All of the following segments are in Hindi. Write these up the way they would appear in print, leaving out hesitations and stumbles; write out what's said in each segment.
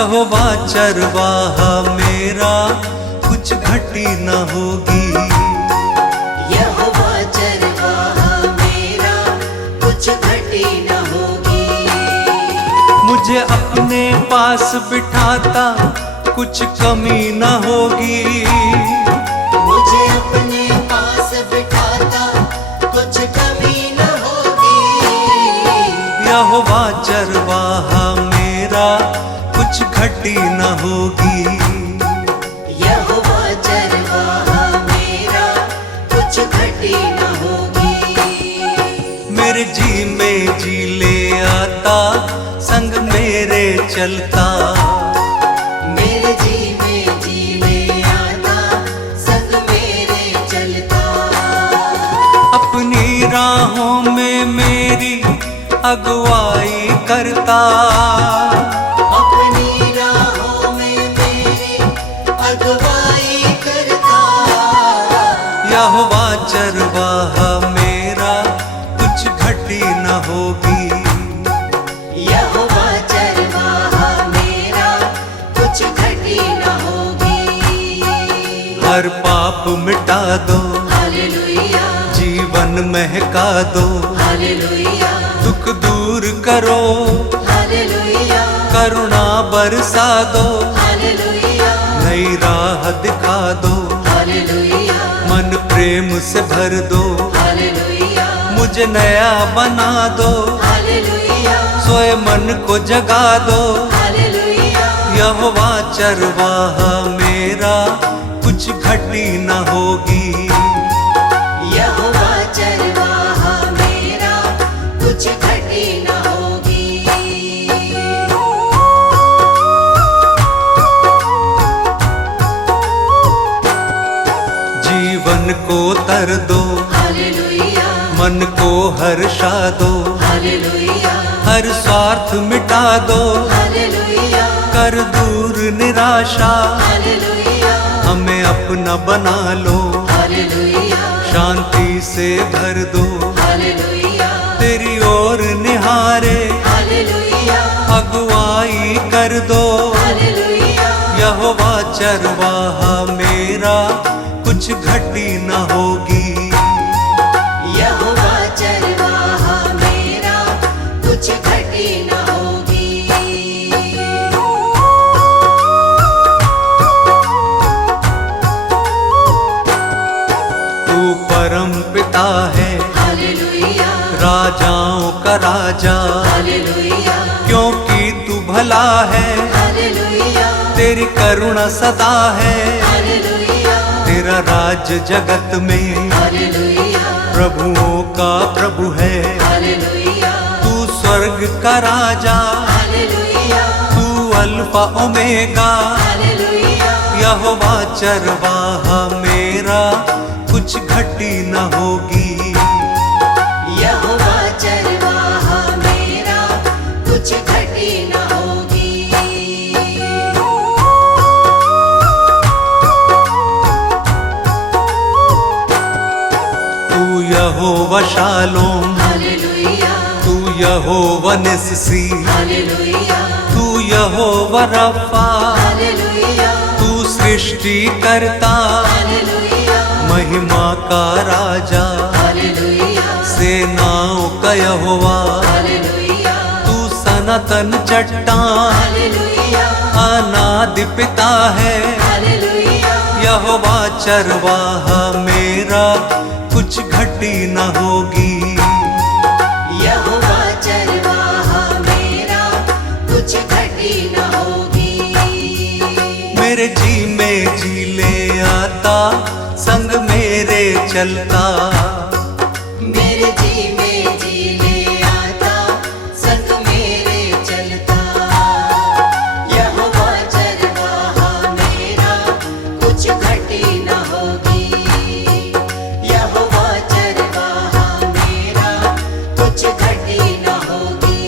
यहोवा चरवाहा मेरा, कुछ घटी न होगी। यहोवा चरवाहा मेरा, कुछ घटी न होगी। मुझे अपने पास बिठाता, कुछ कमी न होगी। मुझे अपने पास बिठाता, कुछ कमी न होगी। यहोवा चरवाहा मेरा, कुछ घटी न होगी। यहोवा चरवाहा मेरा, कुछ घटी न होगी। मेरे जी में जी ले आता, संग मेरे चलता। मेरे जी में जी ले आता, संग मेरे चलता। अपनी राहों में मेरी अगुवाई करता। अपनी राहों में मेरी अगुवाई करता। यहोवा चरवाहा मेरा, कुछ घटी न होगी। यहोवा चरवाहा मेरा, कुछ घटी न होगी। हर पाप मिटा दो, हालेलुया, जीवन महका दो। हालेलुया, दुख दूर करो, हालेलुया, करुणा बरसा दो। हालेलुया, नई राह दिखा दो, हालेलुया, मन प्रेम से भर दो। हालेलुया, मुझे नया बना दो, हालेलुया, सोए मन को जगा दो। हालेलुया। यहोवा चरवाहा मेरा, कुछ घटी न होगी। यहोवा चरवाहा मेरा, कुछ घटी न होगी। जीवन को तर दो, हालेलुया, मन को हर्षा दो। हालेलुया, हर स्वार्थ मिटा दो, हालेलुया, कर दूर निराशा। हालेलुया, हमें अपना बना लो, हालेलुया, शांति से भर दो। हालेलुया, तेरी ओर निहारे, हालेलुया, अगुवाई कर दो। हालेलुया। यहोवा चरवाहा मेरा, कुछ घटी न होगी। यहोवा चरवाहा मेरा, कुछ घटी न होगी। तू परम पिता है, हालेलुया, राजाओं का राजा। हालेलुया, क्योंकि तू भला है, हालेलुया, तेरी करुणा सदा है। हालेलुया, तेरा राज जगत में, हालेलुया, प्रभुओं का प्रभु है। हालेलुया, तू स्वर्ग का राजा, हालेलुया, तू अल्फा ओमेगा। हालेलुया। यहोवा चरवाहा मेरा, कुछ घटी न होगी। यहोवा चरवाहा मेरा, कुछ घटी न होगी। तू यहोवा शालोम, हालेलुया, तू यहोवा निस्सी। हालेलुया, तू यहोवा रफा, हालेलुया, तू सृष्टि करता। हालेलुया, महिमा का राजा, हालेलुया, सेनाओं का यहोवा। हालेलुया, तू सनातन चट्टान, हालेलुया, अनादि पिता है। हालेलुया। यहोवा चरवाहा मेरा, कुछ घटी न होगी। यहोवा चरवाहा मेरा, कुछ घटी न होगी। मेरे जी में जी ले आता, संग मेरे चलता। मेरे जी में जी ले आता, संग मेरे चलता। यहोवा चरवाहा मेरा, कुछ घटी न होगी। यहोवा चरवाहा मेरा, कुछ घटी न होगी।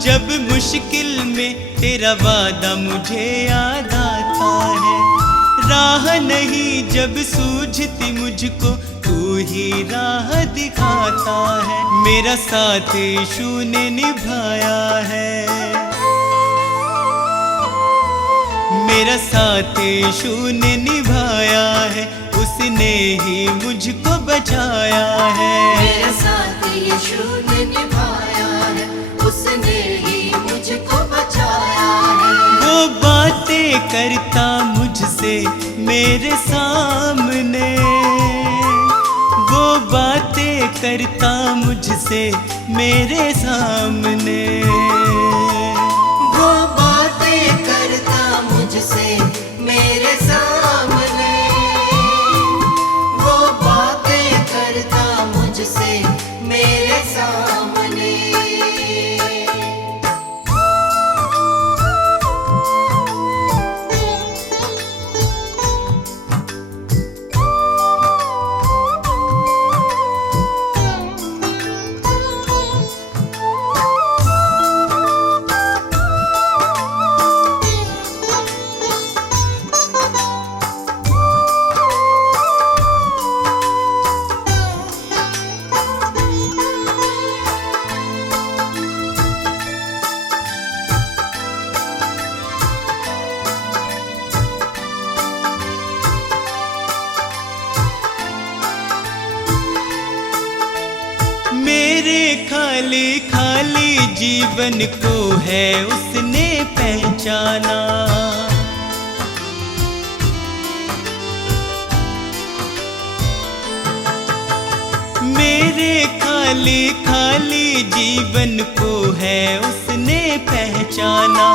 जब मुश्किल में तेरा वादा मुझे याद आता है। राह नहीं जब सूझती मुझको, तू ही राह दिखाता है। मेरा साथ यीशु ने निभाया है, मेरा साथ यीशु ने निभाया है। उसने ही मुझको बचाया है। मेरा साथ यीशु ने निभाया है, उसने ही मुझको बचाया है। वो बातें करता मुझसे मेरे सामने, वो बातें करता मुझसे मेरे सामने। वो बातें करता मुझसे मेरे सामने, वो बातें करता मुझसे मेरे सामने। मेरे खाली खाली जीवन को है उसने पहचाना। मेरे खाली खाली जीवन को है उसने पहचाना।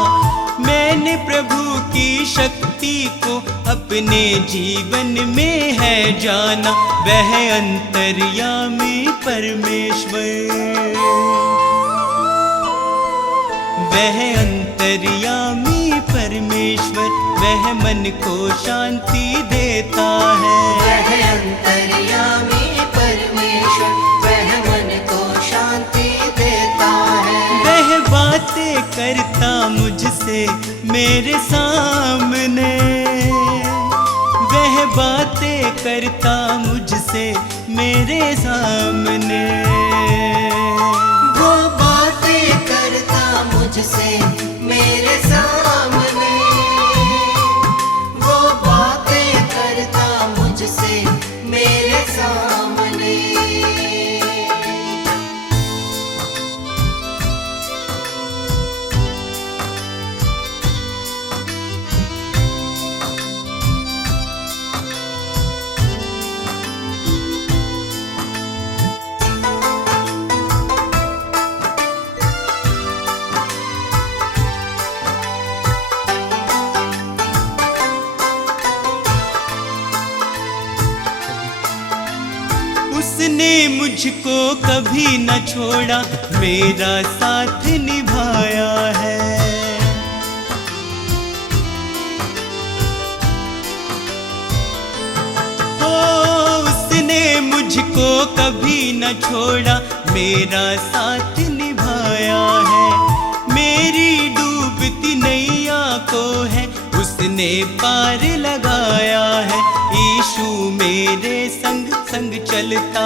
मैंने प्रभु की शक्ति को अपने जीवन में है जाना। वह अंतर्यामी परमेश्वर, वह अंतर्यामी परमेश्वर, वह मन को शांति देता है। वह अंतर्यामी परमेश्वर, वह मन को शांति देता है। वह बातें करता मुझसे मेरे सामने, वह बातें करता मुझसे मेरे सामने। वो बातें करता मुझसे मेरे सामने, वो बातें करता मुझसे मेरे सामने। उसने मुझको कभी न छोड़ा, मेरा साथ निभाया है। ओ उसने मुझको कभी न छोड़ा, मेरा साथ निभाया है। मेरी डूबती नैया को है उसने पार लगाया है। यीशु मेरे संग संग चलता,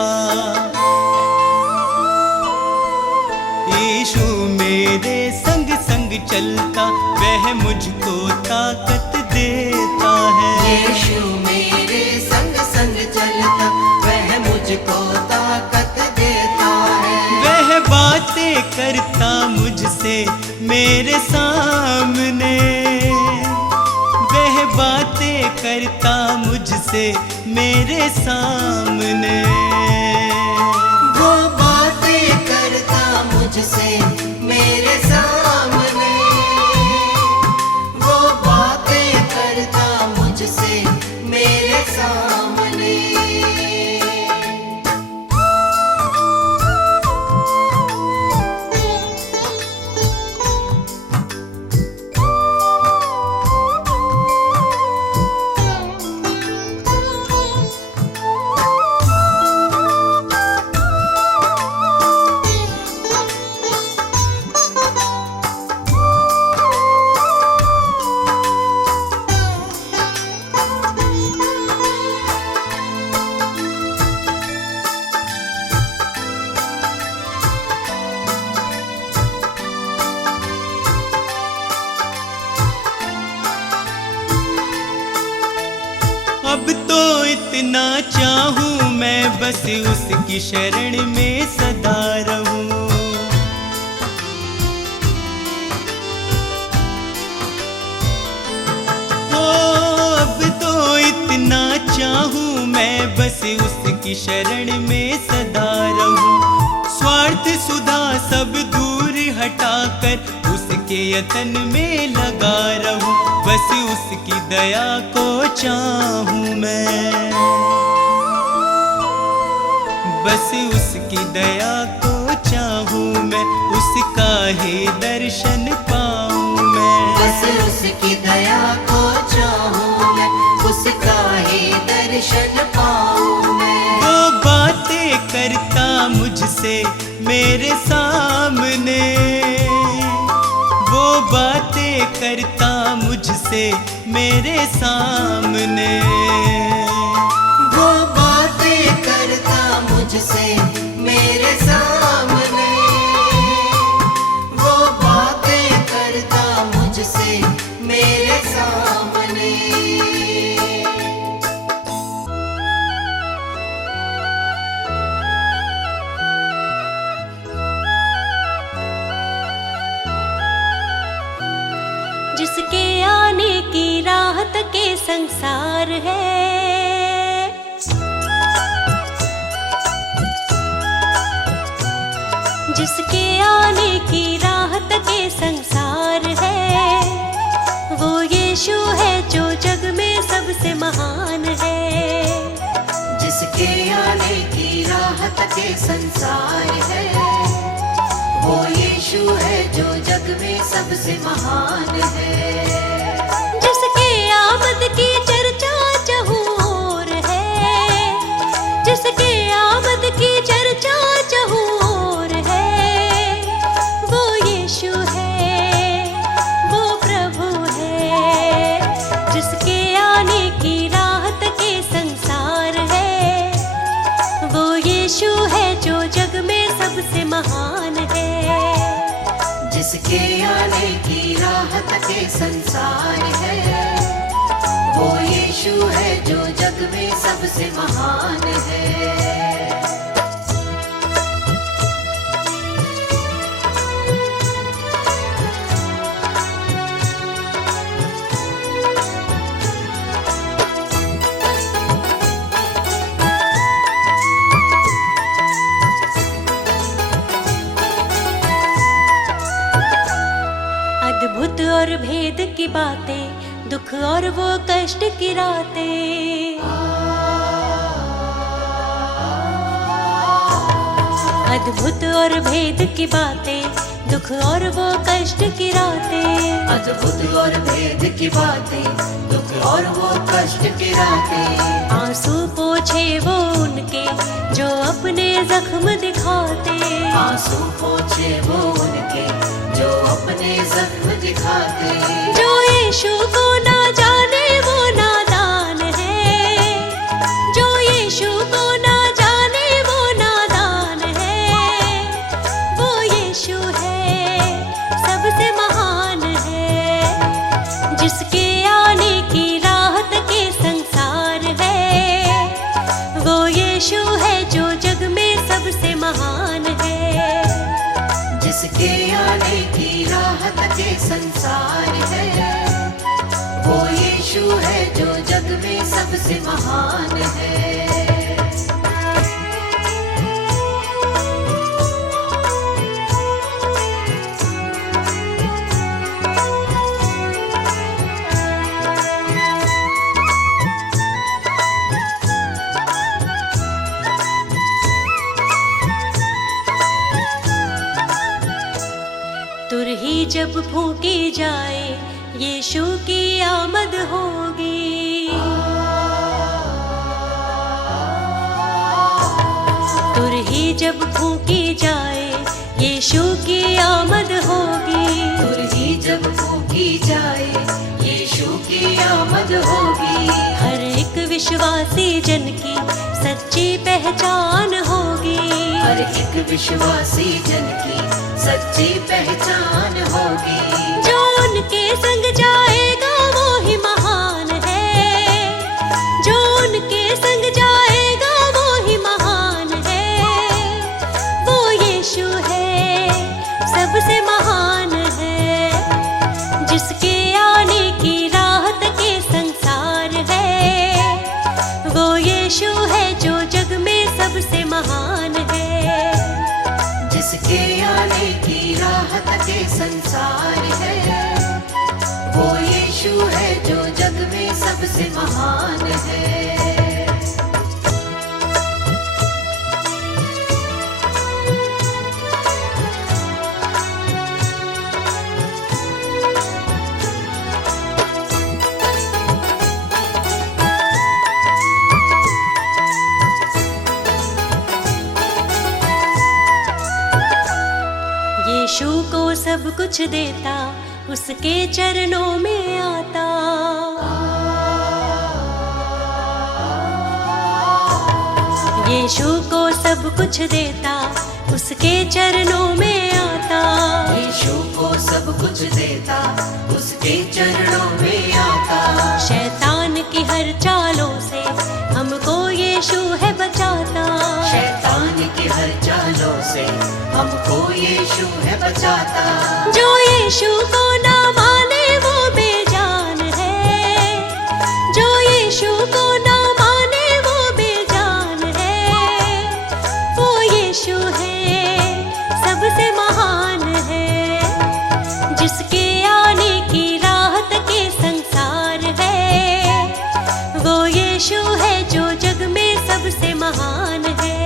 यीशु मेरे संग संग चलता, वह मुझको ताकत देता है। यीशु मेरे संग संग चलता, वह मुझको ताकत देता है। वह बातें करता मुझसे मेरे सामने, वह बातें करता मुझसे मेरे सामने। वो बातें करता मुझसे मेरे सामने, वो बातें करता मुझसे मेरे सामने। चाहूं मैं बस उसकी शरण में सदा रहूं। हो अब तो इतना चाहूं मैं बस उसकी शरण में सदा रहूं। स्वार्थ सुधा सब दूर हटाकर उसके यतन में लगा रहूं। बस उसकी दया को चाहूं मैं, बस उसकी दया को चाहूं मैं, उसका ही दर्शन पाऊं मैं। बस उसकी दया को चाहूं मैं, उसका ही दर्शन पाऊं मैं। वो बातें करता मुझसे मेरे सामने, वो बातें करता मुझसे मेरे सामने। वो बातें करता मुझसे मेरे सामने, वो बातें करता मुझसे मेरे सामने। जिसके आने की राहत के संसार है, जिसके आने की राहत के संसार है, वो यीशु है जो जग में सबसे महान है। जिसके आने की राहत के संसार है, वो यीशु है जो जग में सबसे महान है। जिसके आमद की चर्चा चहु ओर है, जिसके आमद की चर्चा चहु ओर है, वो यीशु है, वो प्रभु है। जिसके आने की राहत के संसार है, वो यीशु है जो जग में सबसे महान है। जिसके आने की राहत के संसार है, वो यीशु है जो जग में सबसे महान है। अद्भुत और भेद की बातें, दुख और वो कष्ट की रातें। अद्भुत और भेद की बातें, दुख और वो कष्ट की रातें। अद्भुत और भेद की बातें, दुख और वो कष्ट की रातें। आंसू पोछे वो उनके जो अपने जख्म दिखाते। आंसू पोछे वो उनके जो अपने जख्म दिखाते। जो यीशु को ना जाने वो नादान है, जो यीशु को ना जाने वो नादान है। वो यीशु है, सबसे महान है। जिसके आने की राहत के संसार है, वो यीशु है जो जग में सबसे महान है। जिसके आने की राहत के संसार है, वो यीशु है जो जग में सबसे महान है। तुरही जब फूकी जाए, यीशु की आमद होगी। तुरही जब फूकी जाए, यीशु की आमद होगी। तुरही जब फूकी जाए, यीशु की आमद होगी। हर एक विश्वासी जन की सच्ची पहचान होगी। हर एक विश्वासी जन की सच्ची पहचान होगी। जो उनके संग जाएगा वो ही महान है, जो उनके संग जाएगा कुछ देता, उसके चरणों में आता। यीशु को सब कुछ देता, उसके चरणों में आता। यीशु को सब कुछ देता, उसके चरणों में आता। शैतान की हर चालों से हमको यीशु है बचाता। शैतान की हर चालों से हमको यीशु है बचाता। जो यीशु को ना माने वो बेजान है, जो यीशु को ना माने वो बेजान है। वो यीशु है सबसे महान है, जिसके आने की राहत के संसार है। वो यीशु है जो जग में सबसे महान है,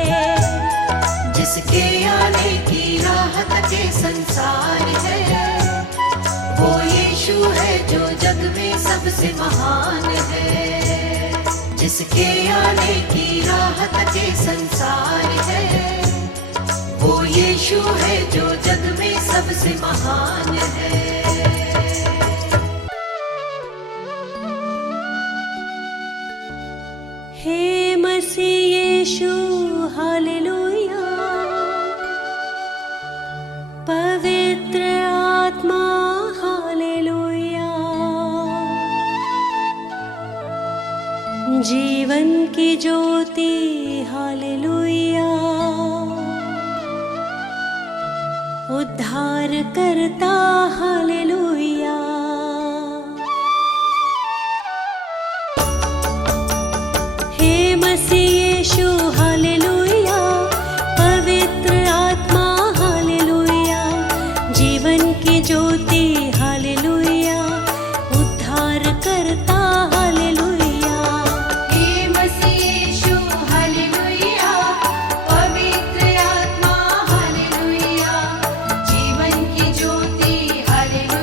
जिसके आने की राहत के संसार है। वो यीशु है जो जग में सबसे महान है, जिसके आने की राहत के संसार है। वो यीशु है जो जग में सबसे महान है। हे मसीह यीशु हालेलुया। पवित्र आत्मा हालेलुया। जीवन की ज्योति हालेलुया। उद्धार करता हालेलुया। हे मसीह यीशु हालेलुया। पवित्र आत्मा हालेलुया। जीवन की ज्योति हालेलुया। उद्धार करता हालेलुया। हे मसीह यीशु हालेलुया। पवित्र आत्मा हालेलुया। जीवन की ज्योति हालेलुया।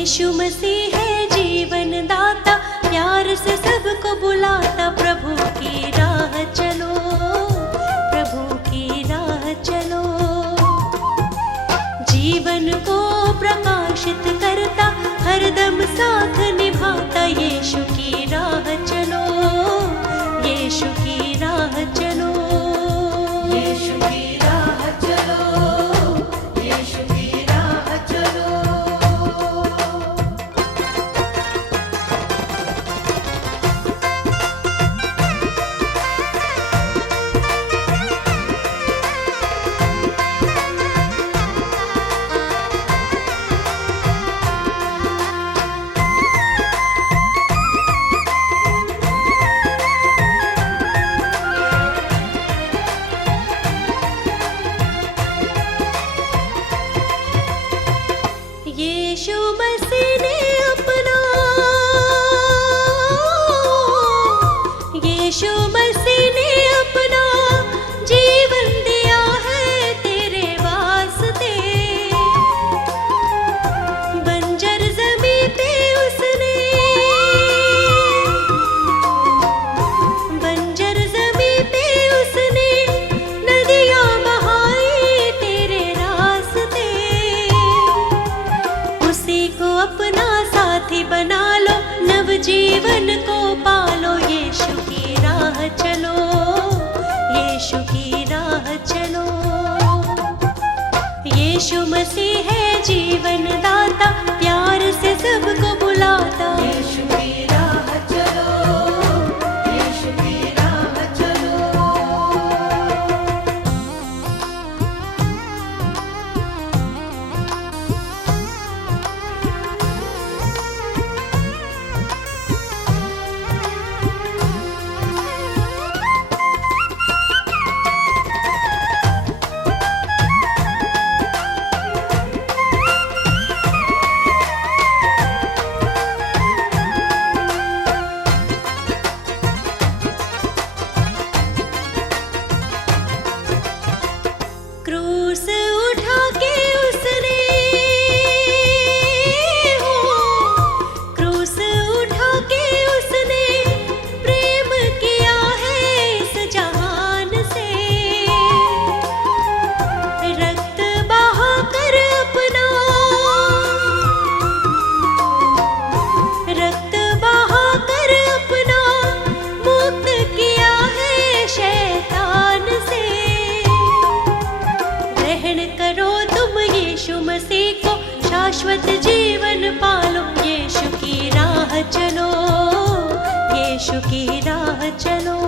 यीशु मसीह है जीवन दाता, प्यार से सबको बुलाता। प्रभु की राह चलो, प्रभु की राह चलो। जीवन को प्रकाशित करता, हरदम साथ निभाता। यीशु की राह चलो, यीशु की राह चलो। यीशु की राह चलो, यीशु की राह चलो। यीशु मसीह ने अपना, यीशु मसीह ने अपना जीवन दिया है तेरे वास्ते। बंजर ज़मीं पे उसने, बंजर ज़मीं पे उसने नदियाँ बहाई तेरे रास्ते। उसी को अपना साथी बना लो, नवजीवन को पालो। यीशु की राह चलो, यीशु की राह चलो। यीशु मसीह है जीवन दाता, प्यार से सबको बुलाता। यीशु की राह चलो, यीशु की राह चलो। क्रूस उठा के उसने, हो क्रूस उठा के उसने प्रेम किया है इस जहान से। रक्त बहा कर अपना, रक्त बहा कर अपना मुक्त किया है शैतान से। ग्रहण करो तुम यीशु मसीह को, शाश्वत जीवन पालो। यीशु की राह चलो, यीशु की राह चलो।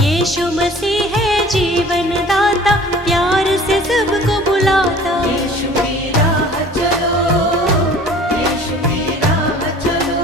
यीशु मसीह है जीवन दाता, प्यार से सबको बुलाता। यीशु की राह चलो, यीशु की राह चलो।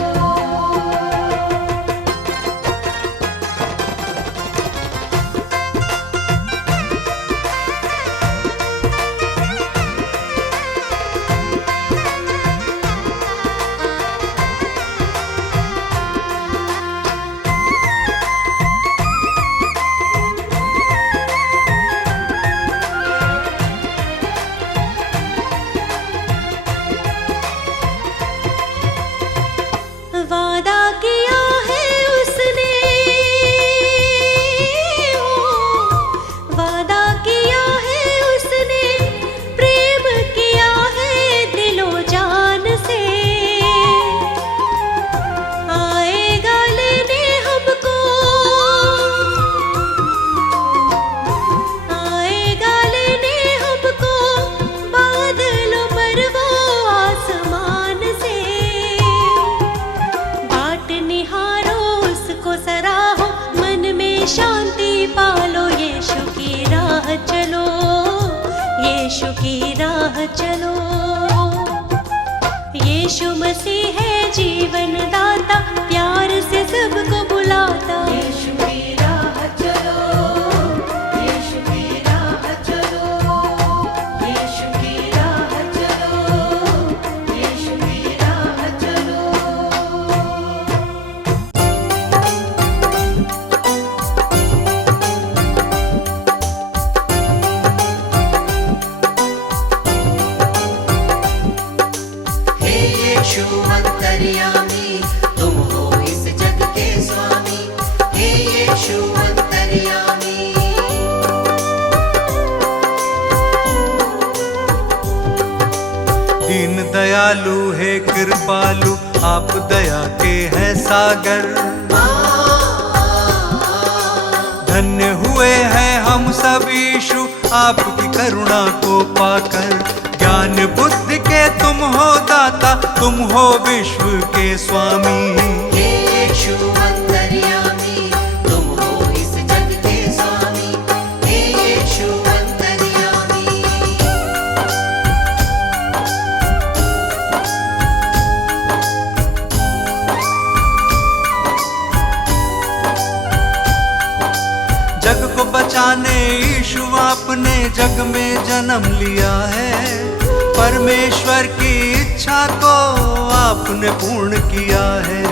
वादा किया है उसने, हो वादा किया है उसने, प्रेम किया है दिलो जान से। आएगा लेने हमको, आएगा लेने हमको बादलों पर वो आसमान से। बाट निहारो उसको सराहो, मन में शांति पालो। यीशु की राह चलो, यीशु की राह चलो। यीशु मसीह है जीवन दाता, प्यार से सबको बुलाता। यीशु की राह चलो, यीशु की राह चलो। यीशु की राह चलो, यीशु की राह चलो। दयालु हे कृपालु, आप दया के हैं सागर। धन्य हुए हैं हम सब यीशु, आपकी करुणा को पाकर। ज्ञान बुद्धि के तुम हो दाता, तुम हो विश्व के स्वामी। हे यीशु अंतर्यामी, तुम हो इस जग के स्वामी। हे यीशु अंतर्यामी। जग को बचाने यीशु आपने जग में जन्म लिया है। परमेश्वर की इच्छा को आपने पूर्ण किया है।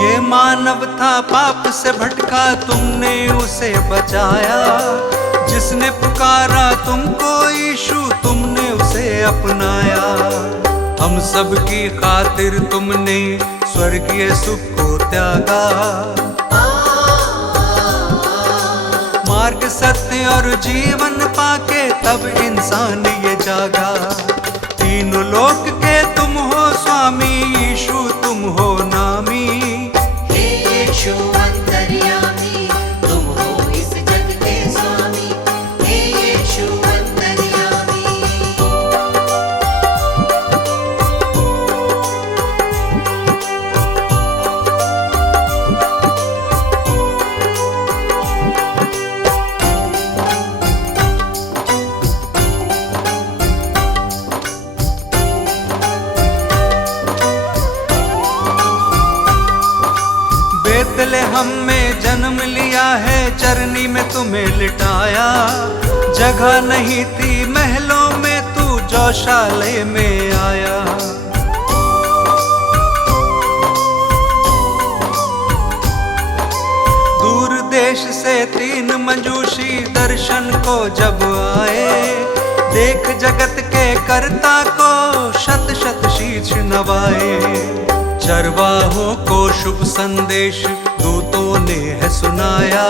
ये मानव था पाप से भटका, तुमने उसे बचाया। जिसने पुकारा तुमको यीशु, तुमने उसे अपनाया। हम सब की खातिर तुमने स्वर्गीय सुख को त्यागा। मार्ग सत्य और जीवन पाके तब इंसान ये जागा। तीनों लोक के तुम हो स्वामी, यीशु तुम हो नामी। हे यीशु अंतर्यामी, तुम हो इस जग के स्वामी। हे यीशु अंतर्यामी। बेतलेहम में जन्म लिया है, चरनी में तुम्हें लिटाया। जगह नहीं थी महलों में, तू गौशाले में आया। दूर देश से 3 मंजूषी दर्शन को जब आए। देख जगत के कर्ता को शत शत शीश नवाए। चरवाहों को शुभ संदेश दूतों ने है सुनाया।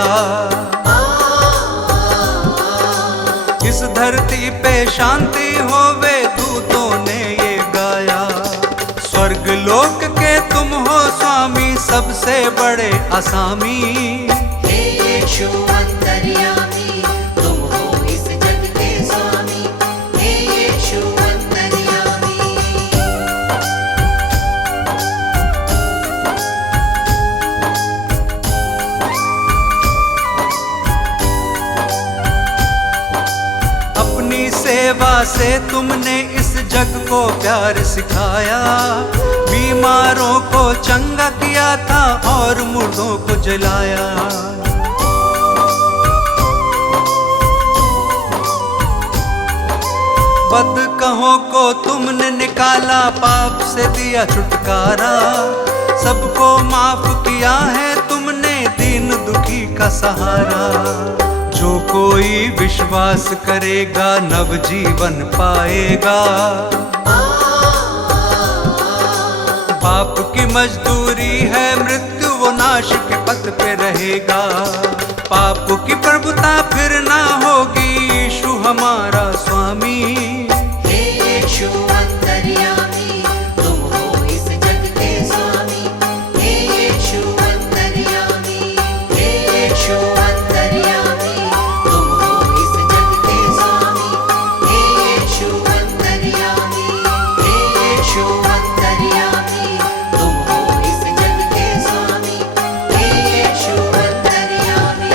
इस धरती पे शांति होवे, दूतों ने ये गाया। स्वर्ग लोक के तुम हो स्वामी, सबसे बड़े असामी। हे यीशु अंतर्यामी, तुम हो इस जग के स्वामी। हे यीशु अंतर्यामी। अपनी सेवा से तुमने इस जग को प्यार सिखाया। बीमारों को चंगा किया था और मुर्दों को जलाया। बदकहों को तुमने निकाला, पाप से दिया छुटकारा। सबको माफ किया है तुमने, दीन दुखी का सहारा। जो कोई विश्वास करेगा नव जीवन पाएगा। पाप की मजदूरी है मृत्यु, वो नाश के पथ पे रहेगा। पाप की प्रभुता फिर ना होगी, यीशु हमारा स्वामी। हे यीशु अंतर्यामी, तुम हो इस जग के स्वामी। हे यीशु अंतर्यामी। हे यीशु अंतर्यामी, तुम हो इस जग के स्वामी। हे यीशु अंतर्यामी। हे यीशु अंतर्यामी, तुम हो इस जग के स्वामी। हे यीशु अंतर्यामी।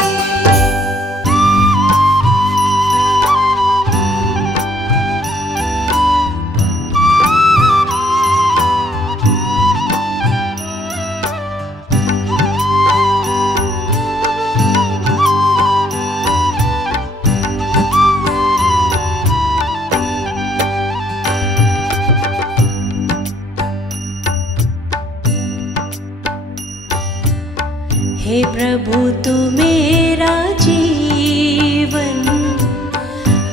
हे प्रभु तू मेरा जीवन,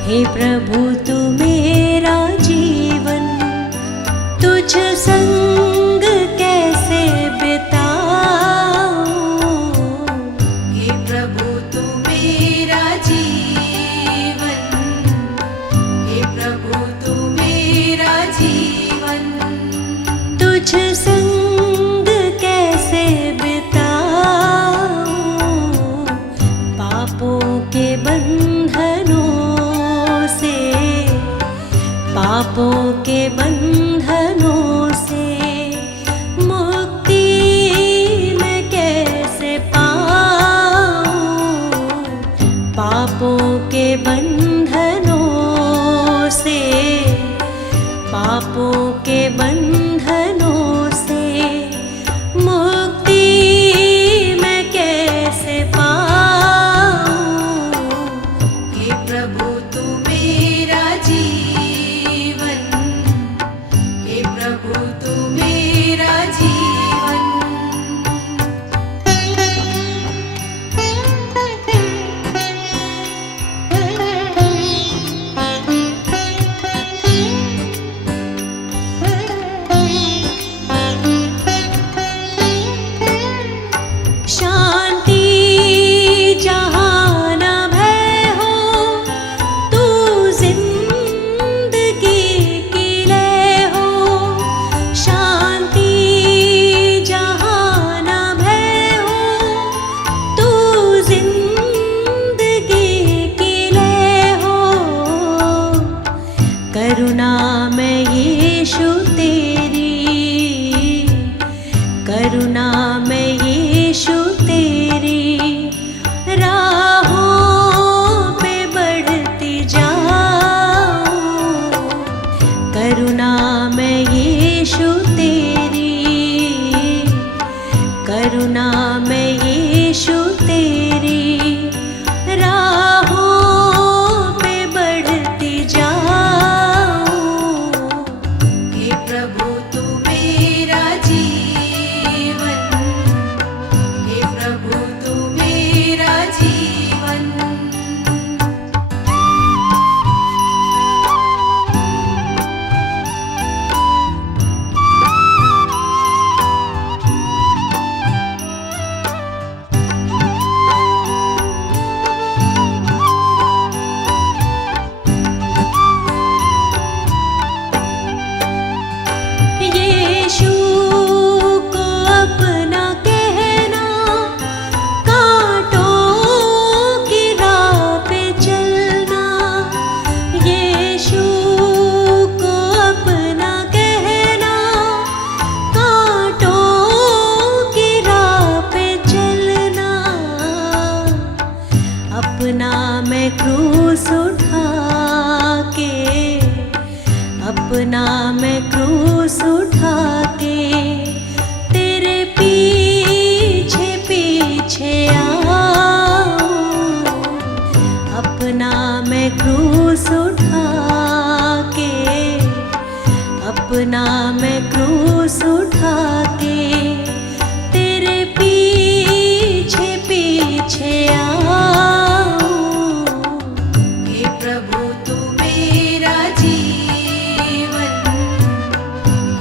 हे प्रभु तू मेरा जीवन, तुझ संग कैसे बिताऊं। हे प्रभु तू मेरा जीवन, करुणा में यीशु तेरी राहों पे बढ़ती जाऊं। हे प्रभु तू मेरा जीवन, हे प्रभु तू मेरा जीवन। यीशु को अपना कहना, कांटों की राह पे चलना। यीशु को अपना कहना, कांटों की राह पे चलना। अपना मैं क्रूस उठा के, अपना मैं क्रूस उठा के तेरे पीछे पीछे आऊं। अपना मैं क्रूस उठा के, अपना मैं क्रूस उठा के तेरे पीछे पीछे आऊं। हे प्रभु तू मेरा जीवन,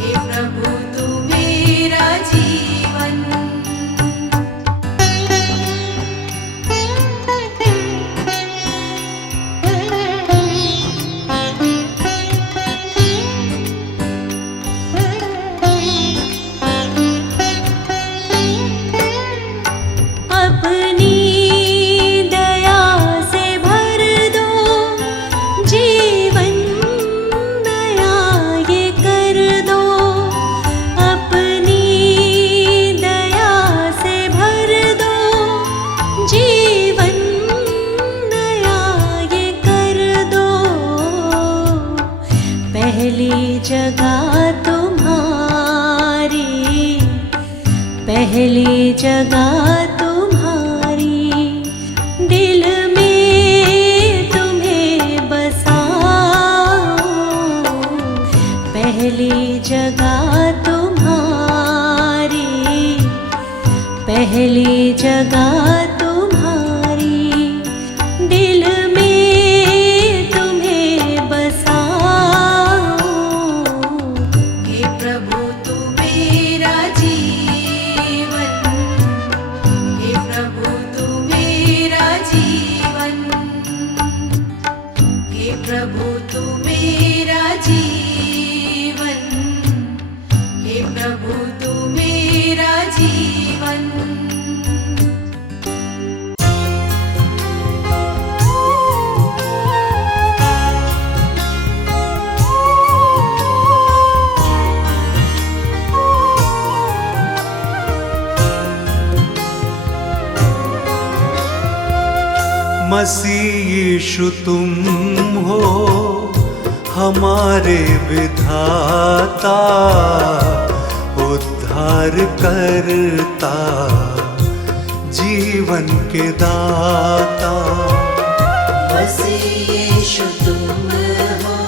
हे प्रभु तू मेरा जीवन। अपनी दया से भर दो, जीवन नया ये कर दो। अपनी दया से भर दो, जीवन नया ये कर दो। पहली जगह तुम्हारी, पहली जगह तुम्हारी, दिल में तुम्हें बसाऊं। पहली जगह तुम्हारी, पहली जगह तुम्हारी, दिल में तुम्हें बसाऊं। हे प्रभु तू मेरा जीवन, हे प्रभु तू मेरा जीवन। हे प्रभु तू मेरा जीवन, हे प्रभु तू मेरा जीवन। मसीह यीशु तुम हो हमारे विधाता, उद्धार करता, जीवन के दाता। मसीह यीशु तुम हो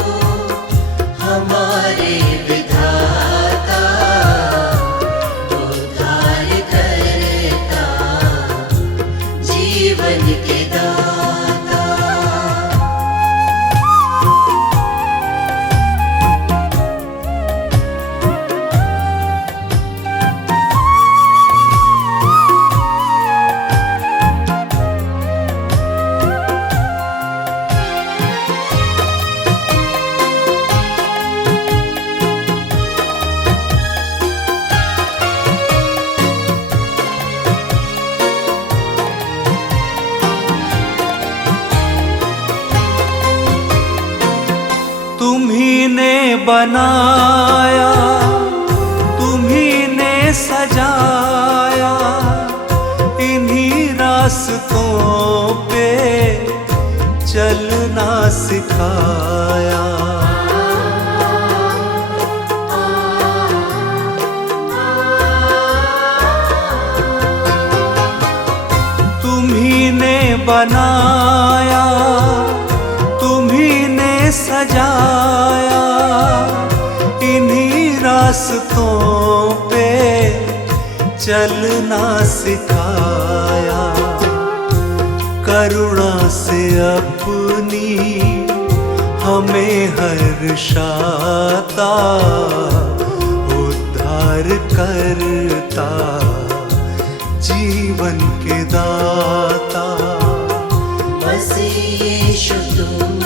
हमारे विधाता, उद्धार करता, जीवन के दाता। तुम्ही ने बनाया, तुम्ही ने सजाया, इन्हीं रास्तों पे चलना सिखाया। बनाया, तुम्ही ने सजाया, इन्हीं रास्तों पे चलना सिखाया। करुणा से अपनी हमें हर्षाता, उद्धार करता, जीवन के दाता। मसीह यीशु तुम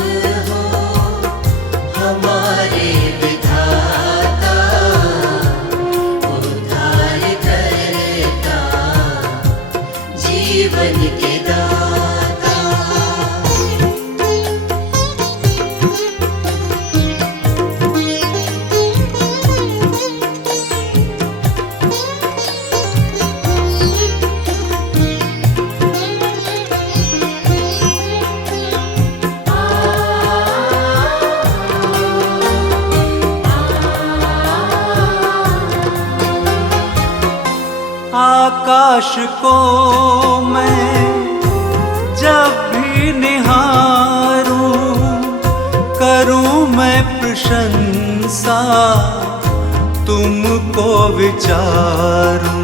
हो हमारे विधाता, उद्धार करता, जीवन के दाता। आकाश को मैं जब भी निहारूं, करूं मैं प्रशंसा, तुमको विचारूं।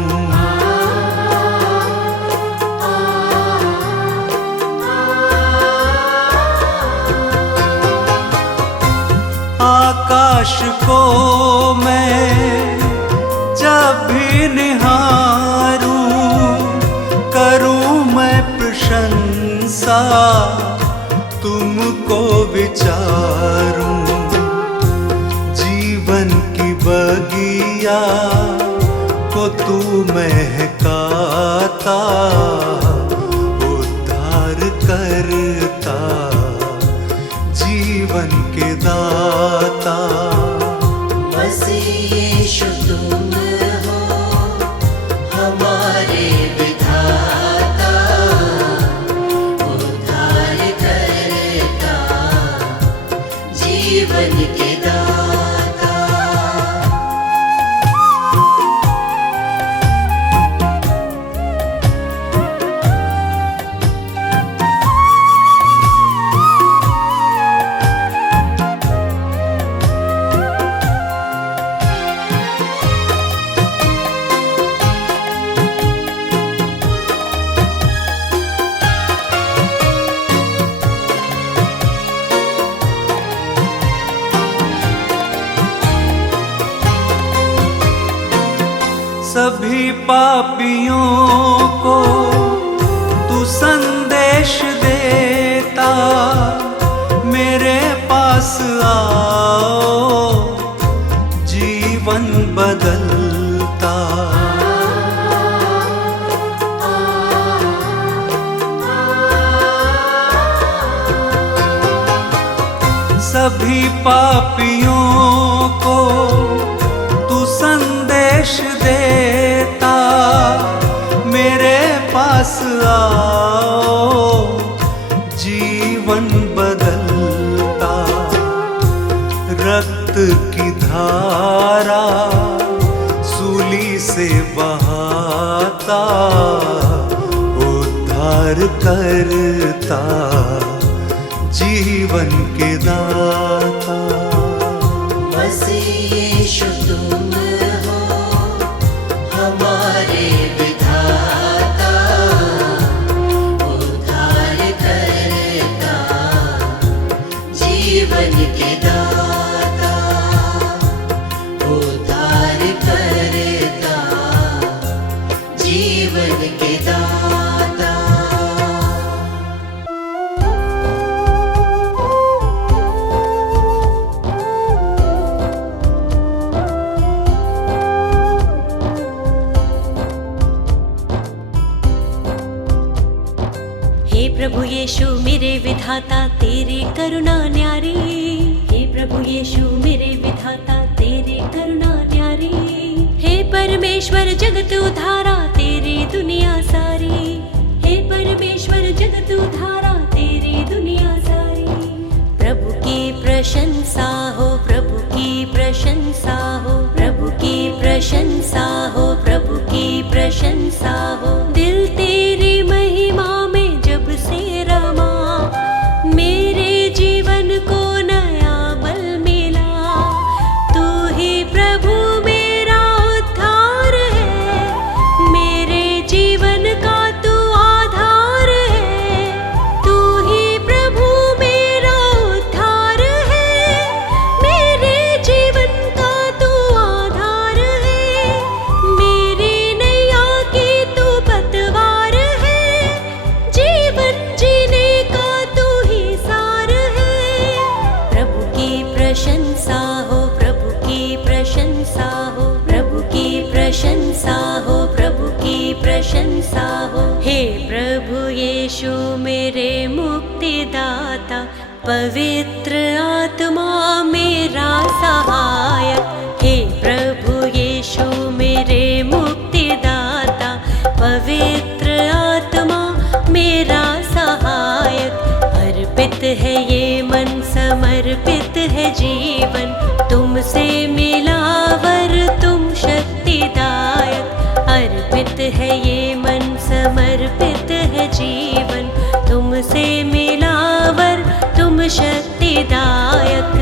आकाश को मैं जब भी निहारूं, करूं मैं प्रशंसा, तुमको विचारूं। जीवन की बगिया को तू महकाता, उद्धार करता, जीवन के दाता। मसीह यीशु तुम हो हमारे विधाता, उद्धार करता, जीवन के दाता। सभी पापियों को तू संदेश देता, मेरे पास आओ, जीवन बदलता। सभी पापियों को तू संदेश देता, मेरे पास आओ, जीवन बदलता। रक्त की धारा सूली से बहाता, उद्धार करता, जीवन के दाता। मसीह यीशु तुम हो हमारे विधाता, उद्धार करता, जीवन के दाता, उद्धार करता, जीवन के दाता। प्रभु यीशु मेरे विधाता तेरी करुणा न्यारी, हे प्रभु यीशु मेरे विधाता तेरी करुणा न्यारी। हे परमेश्वर जगत उद्धारा तेरी दुनिया सारी, हे परमेश्वर जगत उद्धारा तेरी दुनिया सारी। प्रभु की प्रशंसा हो, प्रभु की प्रशंसा हो, प्रभु की प्रशंसा हो, प्रभु की प्रशंसा हो। दिल तेरी महिमा में जब से यीशु मेरे मुक्तिदाता, पवित्र आत्मा मेरा सहायक। हे प्रभु यीशु मेरे मुक्तिदाता, पवित्र आत्मा मेरा सहायक। अर्पित है ये मन, समर्पित है जीवन, तुमसे मिला वर तुम शक्तिदायक। अर्पित है ये मन, समर्पित है जीवन, तुमसे मिला वर तुम शक्तिदायक।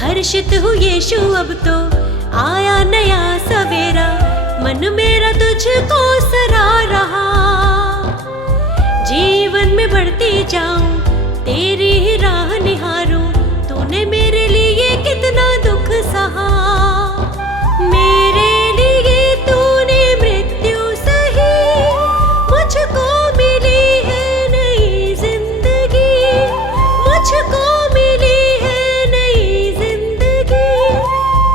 हर्षित हूँ यीशु, अब तो आया नया सवेरा, मन मेरा तुझको सरा रहा। जीवन में बढ़ती जाऊं, तेरी ही राह निहारूं, तूने मेरे लिए कितना दुख सहा। मेरे लिए तूने मृत्यु सही, मुझको मिली है नई जिंदगी, मुझको मिली है नई जिंदगी।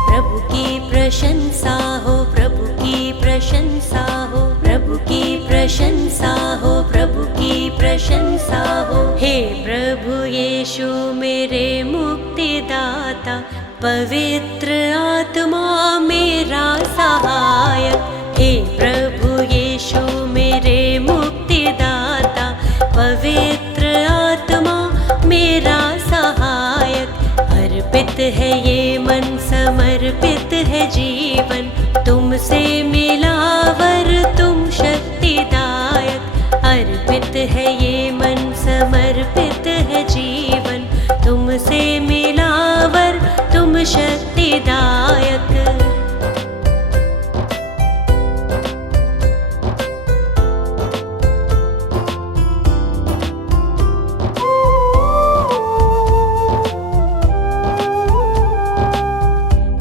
प्रभु की प्रशंसा हो, प्रभु की प्रशंसा हो, प्रभु की प्रशंसा हो, प्रभु की प्रशंसा हो। हे प्रभु यीशु मेरे मुक्तिदाता, पवित्र आत्मा मेरा सहायक। हे प्रभु यीशु मेरे मुक्तिदाता, पवित्र आत्मा मेरा सहायक। अर्पित है ये मन, समर्पित है जीवन, तुमसे मिला वर तुम शक्तिदायक। अर्पित है ये मन, समर्पित है जीवन, तुमसे मिला वर तुम शक्तिदायक।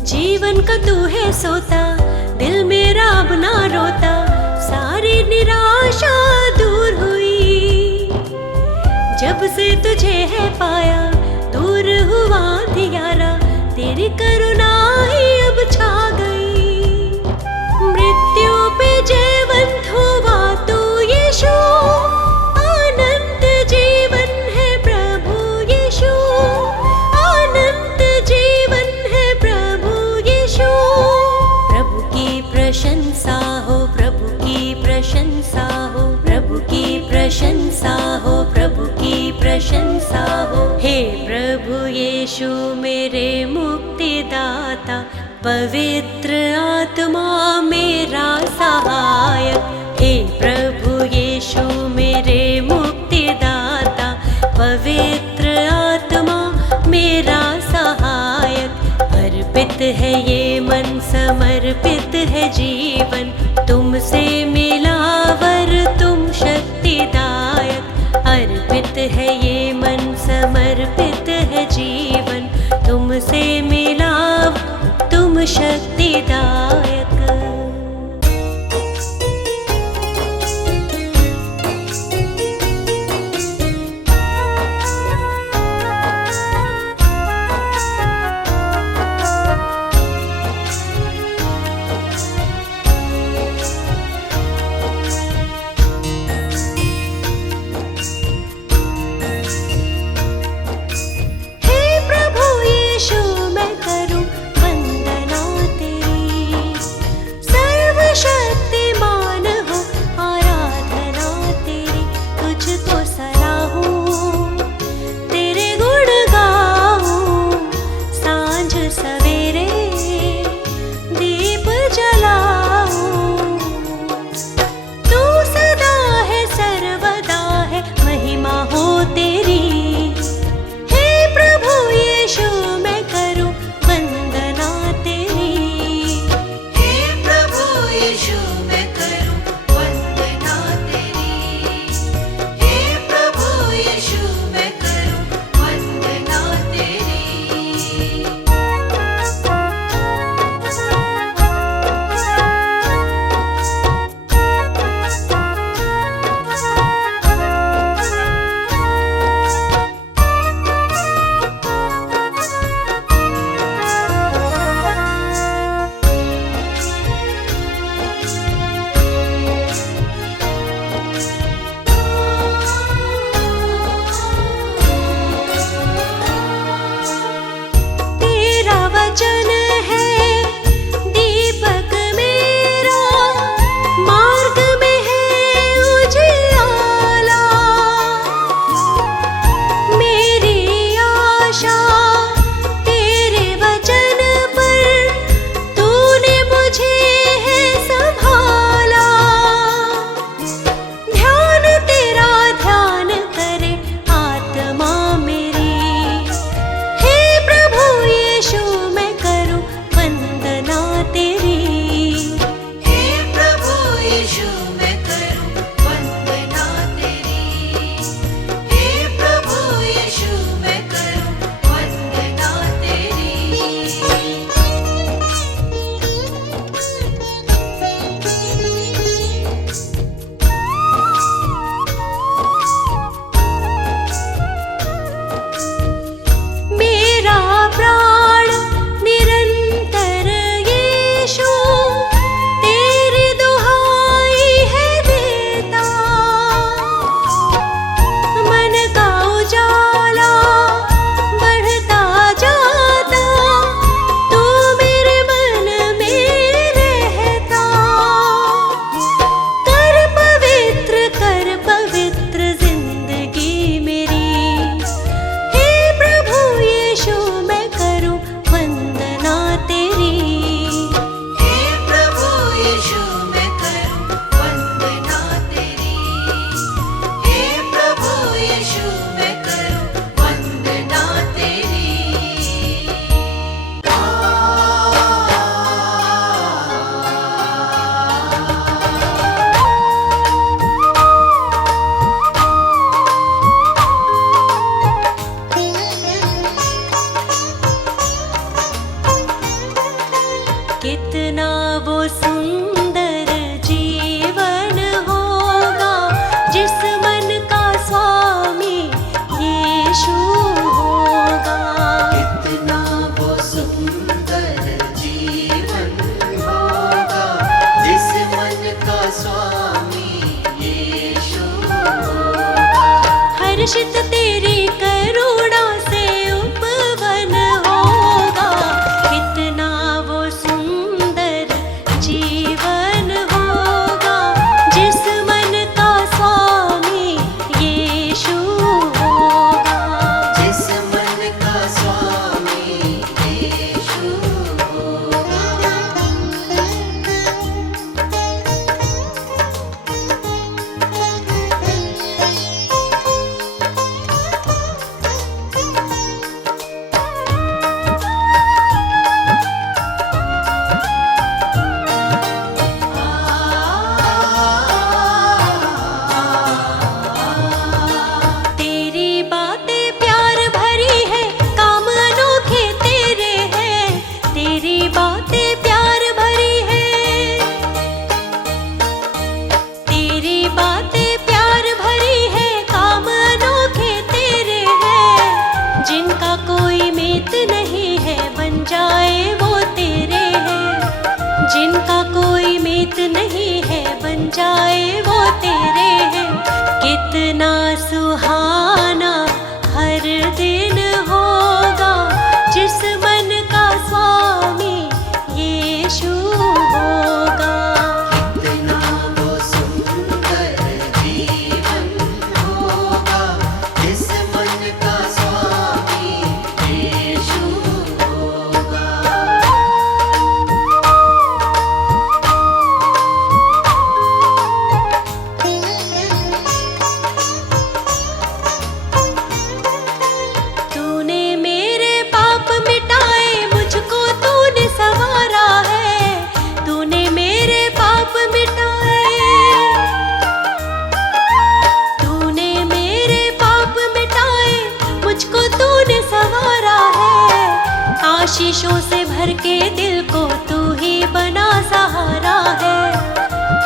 जीवन का तू है सोता, दिल मेरा अब ना रोता, सारी निराशा दूर हुई। जब से तुझे है पाया, दूर हुआ अंधियारा, तेरी करुणा ही अब छा गई। मृत्यु पे जयवंत हुआ तू यीशु, अनंत जीवन है प्रभु यीशु, अनंत जीवन है प्रभु यीशु। प्रभु की प्रशंसा हो, प्रभु की प्रशंसा हो, प्रभु की प्रशंसा हो, प्रभु की प्रशंसा हो। हे प्रभु यीशु मेरे मुक्तिदाता, पवित्र आत्मा मेरा सहायक। हे प्रभु यीशु मेरे मुक्तिदाता, पवित्र आत्मा मेरा सहायक। अर्पित है ये मन, समर्पित है जीवन, तुमसे मिला वर तुम शक्तिदायक। अर्पित है ये मन, समर्पित है जीवन, तुमसे मिला तुम शक्तिदायक। हर्षित तेरी करुणा से उपवन होगा। कितना वो सुंदर जीवन होगा जिस मन का स्वामी यीशु होगा। जिस मन का स्वामी यीशु होगा। तेरी बातें प्यार भरी है, काम अनोखे तेरे हैं। तेरी बातें प्यार भरी है, तेरी बातें प्यार भरी है, काम अनोखे तेरे हैं। जिनका कोई मित नहीं है बन जाए वो तेरे हैं। जिनका कोई मित नहीं है बन जाए वो तेरे हैं। कितना सुहाना हर दिन होगा जिस मन का स्वामी यीशु होगा। कितना वो सुंदर जीवन होगा जिस मन का स्वामी यीशु होगा। तूने मेरे पाप मिटाए, मुझको तूने संवारा है। तूने मेरे पाप मिटाए, तूने मेरे पाप मिटाए, मुझको तूने संवारा है। आशीषों से भर के दिल को तू ही बना सहारा है।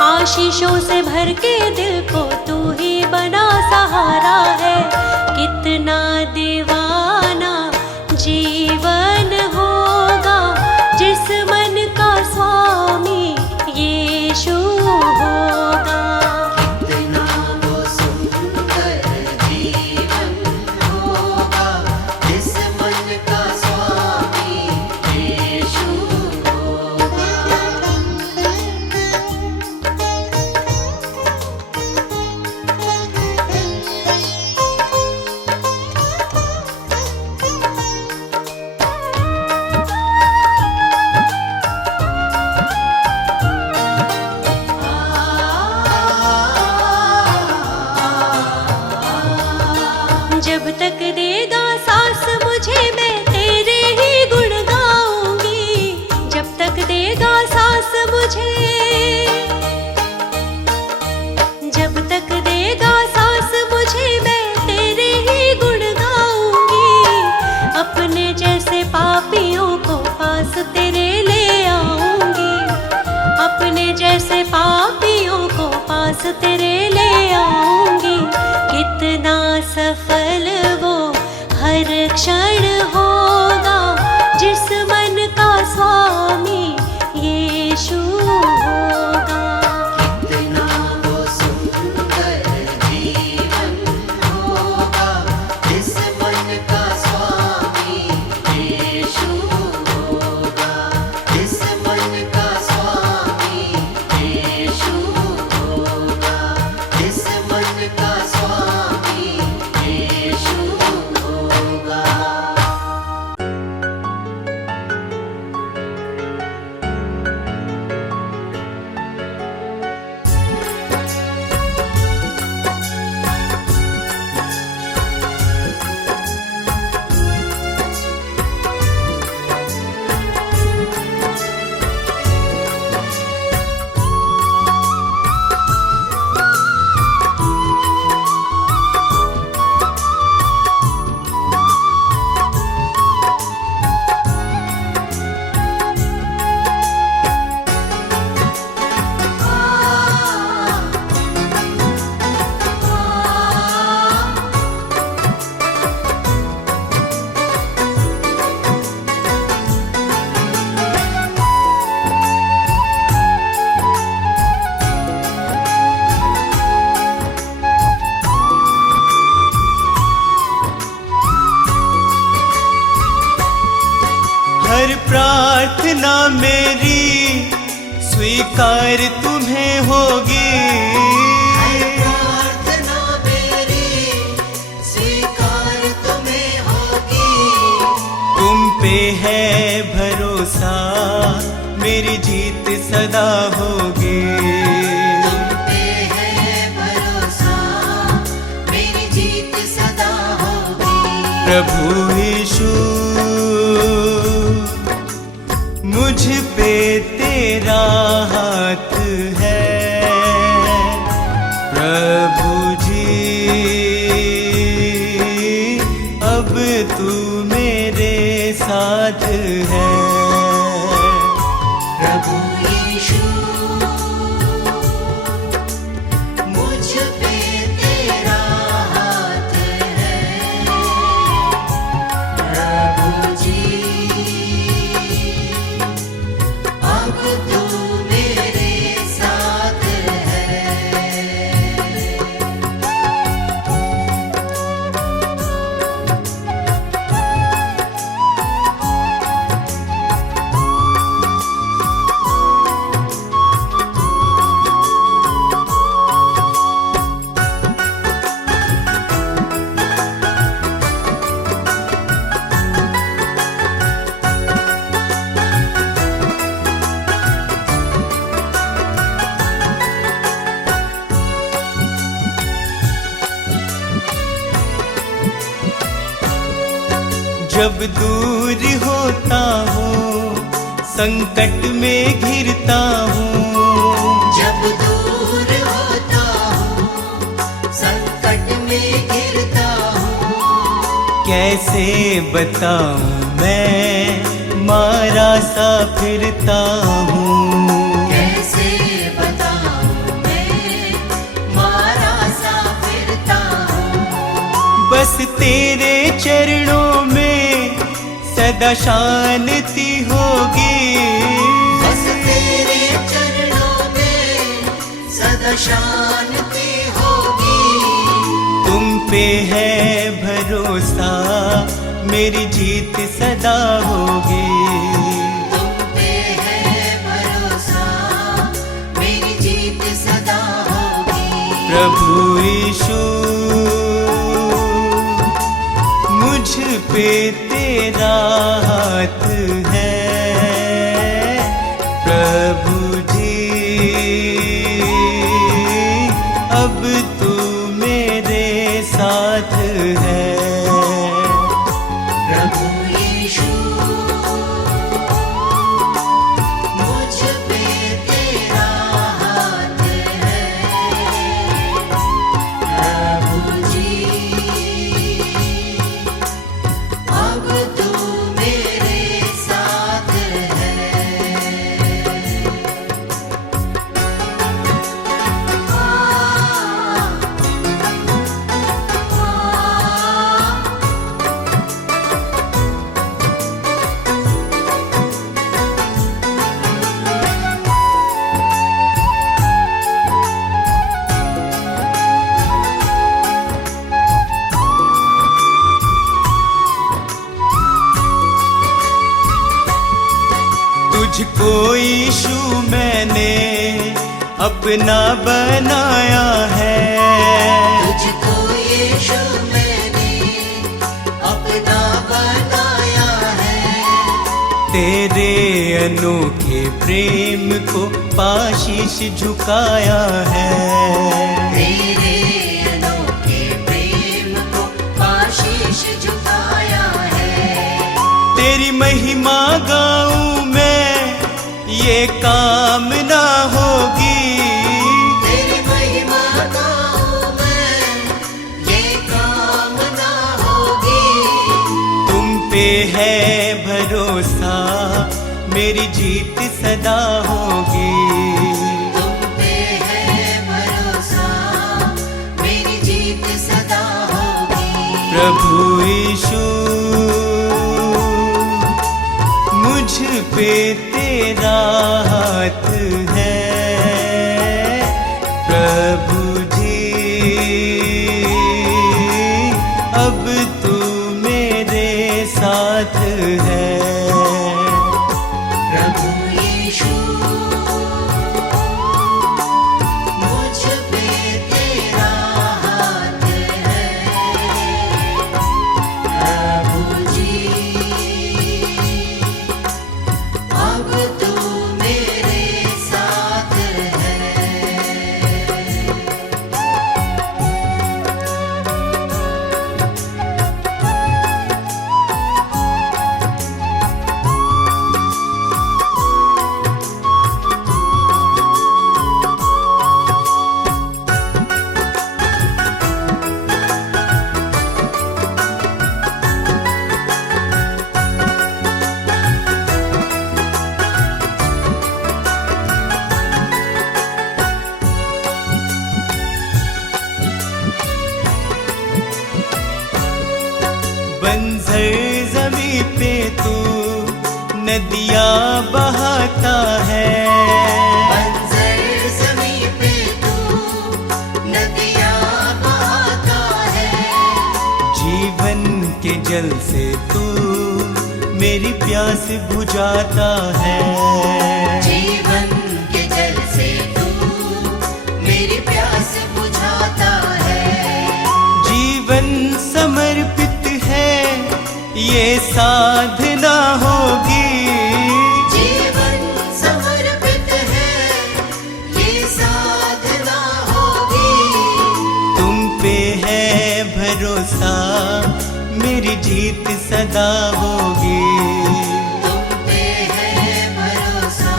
आशीषों से भर के दिल को तू ही बना सहारा है। कितना दीवाना जीवन होगा जिस मन का स्वामी यीशु होगा। कितना वो सुंदर जीवन होगा जिस मन का स्वामी यीशु होगा। जब तक देगा सांस मुझे मैं तेरे ही गुण गाऊंगी। जब तक देगा सांस मुझे, जब तक देगा सांस मुझे मैं तेरे ही गुण गाऊंगी। अपने जैसे पापियों को पास तेरे ले आऊंगी। अपने जैसे पापियों को पास तेरे ले आऊंगी। कितना सफल वो हर क्षण होगा जिस मन का स्वामी यीशु होगा। कितना वो सुंदर जीवन होगा जिस मन का स्वामी यीशु होगा। जिस मन का स्वामी यीशु होगा। जिस मन का स्वामी यीशु होगा। प्रार्थना मेरी स्वीकार तुम्हें होगी। प्रार्थना मेरी स्वीकार तुम्हें होगी। तुम पे है भरोसा मेरी जीत सदा होगी। तुम पे है भरोसा मेरी जीत सदा होगी। प्रभु यीशु मुझ पे तेरा हाथ है। प्रभु जी अब तू मेरे साथ है। प्रभु यीशु मुझ पे तेरा हाथ है। प्रभु जी अब तू मेरे साथ है। जब दूर होता हूँ संकट में घिरता हूँ। जब दूर होता हूँ संकट में घिरता हूँ। कैसे बताऊँ मैं मारा सा फिरता हूँ। कैसे बताऊँ मैं मारा सा फिरता हूँ। बस तेरे चरणों में सदा शांति होगी। बस तेरे चरणों में सदा शांति होगी। तुम पे है भरोसा मेरी जीत सदा होगी। तुम पे है भरोसा मेरी जीत सदा होगी। प्रभु यीशु मुझ पे तेरा हाथ है। प्रभु जी अब तू मेरे साथ है। प्रभु यीशु मुझ पे तेरा हाथ है। प्रभु जी अब तू मेरे साथ है। तुझको यीशु मैंने अपना बनाया है। तुझको यीशु मैंने अपना बनाया है। तेरे अनोखे प्रेम को पाशीश झुकाया है। तेरे अनोखे प्रेम को आशीष झुकाया है। तेरी महिमा गाऊं मैं ये कामना होगी। तेरी महिमा गाऊं मैं ये कामना होगी। तुम पे है भरोसा मेरी जीत सदा होगी। तुम पे है भरोसा मेरी जीत सदा होगी। प्रभु यीशु मुझ पे तेरा हाथ है। प्रभु जी अब तू मेरे साथ है। प्रभु बंजर जमी पे तू नदियाँ बहाता है। बंजर ज़मीं पे तू नदियाँ बहाता है। जीवन के जल से तू मेरी प्यास बुझाता है। जीवन के जल से तू मेरी प्यास बुझाता है। जीवन समर्पित है ये साधना होगी। जीवन समर्पित है ये साधना होगी। तुम पे है भरोसा मेरी जीत सदा होगी। तुम पे है भरोसा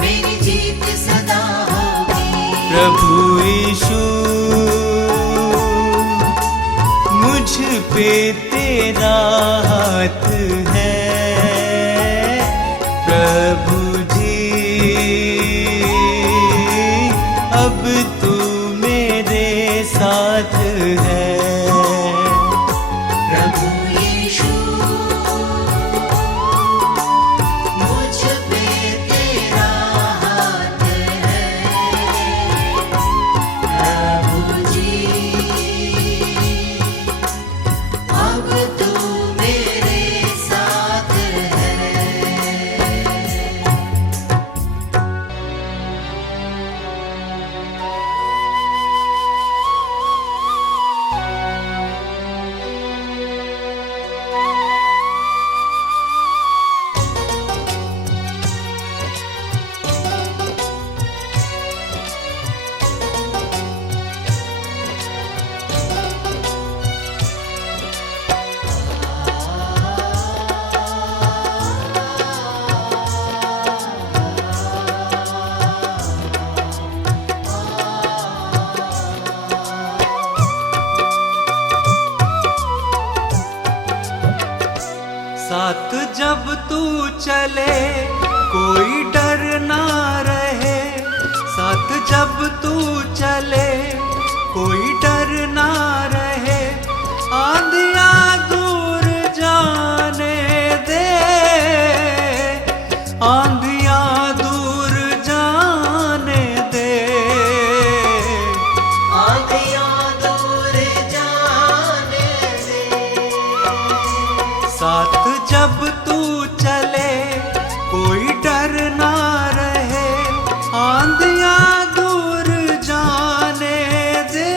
मेरी जीत सदा होगी। प्रभु यीशु मुझ पे तेरा हाथ है। प्रभु जी अब तू मेरे साथ है। प्रभु यीशु मुझ पे तेरा हाथ है। प्रभु जी अब तू मेरे साथ है। साथ जब तू चले कोई डर ना रहे। साथ जब तू चले कोई डर ना रहे। आंधियाँ दूर जाने दे। आंधियाँ दूर जाने दे। आंधियाँ दूर जाने दे। साथ जब तू चले कोई डर ना रहे। आंधियाँ दूर जाने दे।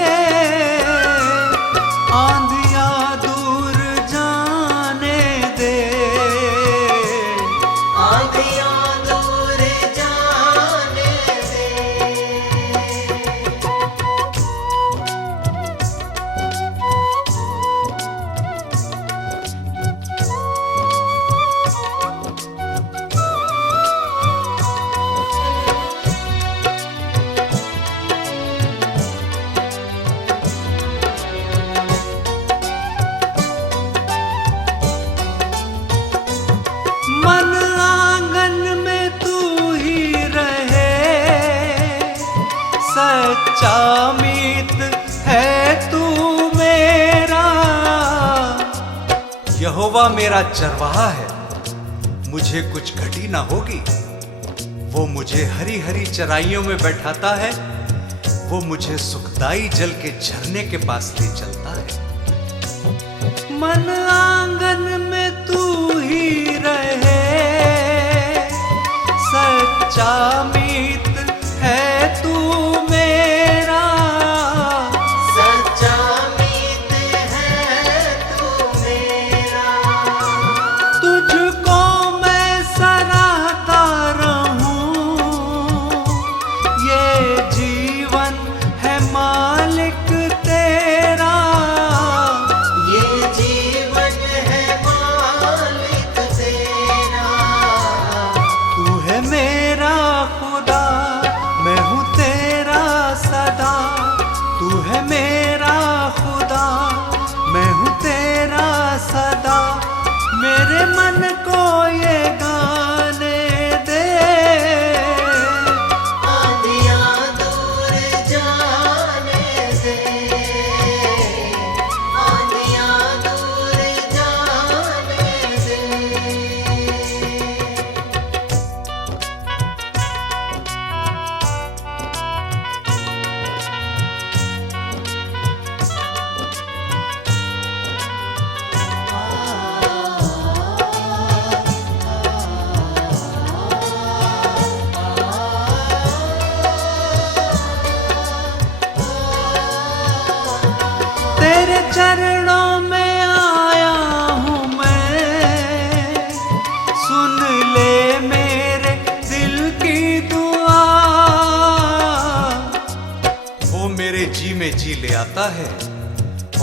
आंधियाँ दूर जाने दे। आंधियाँ दूर जाने दे। मन आंगन में तू ही रहे। सच्चा मीत है तू मेरा। यहोवा मेरा चरवाहा है, मुझे कुछ घटी ना होगी। वो मुझे हरी हरी चराइयों में बैठाता है। वो मुझे सुखदाई जल के झरने के पास ले चलता है। मन आंगन में तू ही रहे। सच्चा मीत है तू मेरा। सच्चा मीत है तू मेरा। तुझको मैं सराहता रहूं। ये जीवन है मालिक तेरा। ये जीवन है मालिक तेरा। तू है मेरा खुदा। में जी ले आता है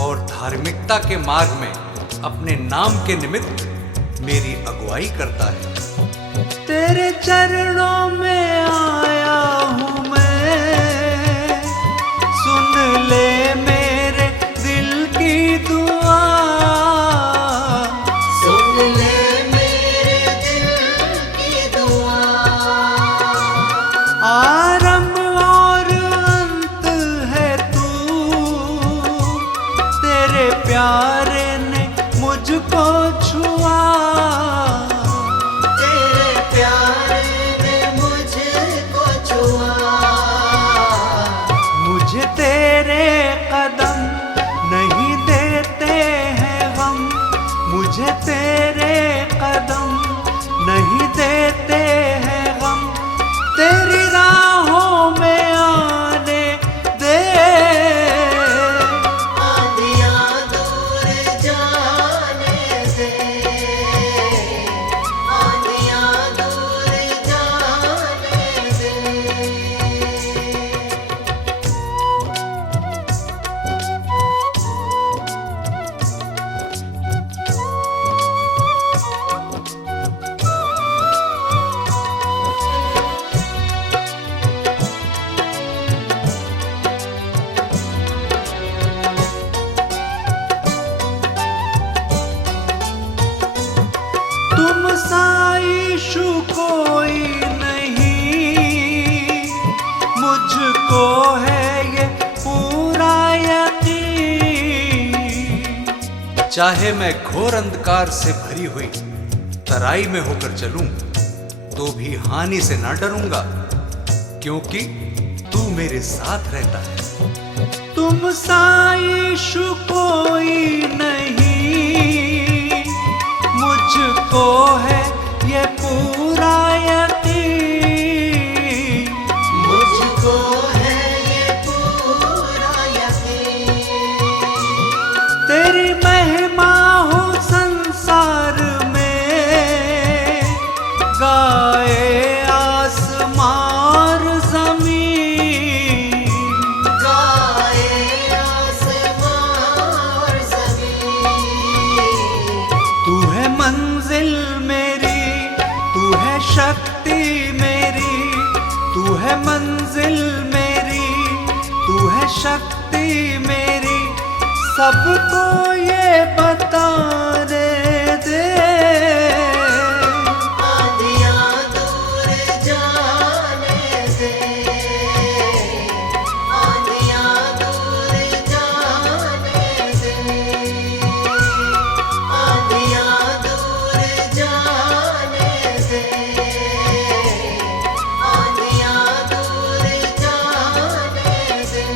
और धार्मिकता के मार्ग में अपने नाम के निमित्त मेरी अगुवाई करता है। तेरे चरणों में आया हूँ मैं, सुन ले मेरे दिल की दुआ, सुन ले मेरे दिल की दुआ। आरंभ और अंत है तू, तेरे प्यारे ने मुझको छुआ, तेरे प्यार ने मुझको छुआ। मुझे तेरे कदम नहीं देते हैं गम, मुझे तेरे कदम नहीं देते हैं गम, तेरी राहों में आने दे। आंधियाँ दूर जाने दे, आंधियाँ दूर जाने दे। तुम सा यीशु कोई नहीं, मुझको है ये पूरा यकीन। चाहे मैं घोर अंधकार से भरी हुई तराई में होकर चलूं, तो भी हानि से ना डरूंगा, क्योंकि तू मेरे साथ रहता है। तुम सा यीशु कोई नहीं, मुझको है ये पूरा यकीन। मुझको है ये पूरा यकीन। तेरी महिमा हो संसार में, गाए आसमान जमीन, गाए आसमान ज़मीन। तू है मंजिल मेरी, तू है शक्ति मेरी, तू है मंजिल मेरी, तू है शक्ति मेरी, सबको ये बताने दे। आंधियाँ दूर जाने दे, आंधियाँ दूर जाने दे, आंधियाँ दूर जाने दे, आंधियाँ दूर जाने दे।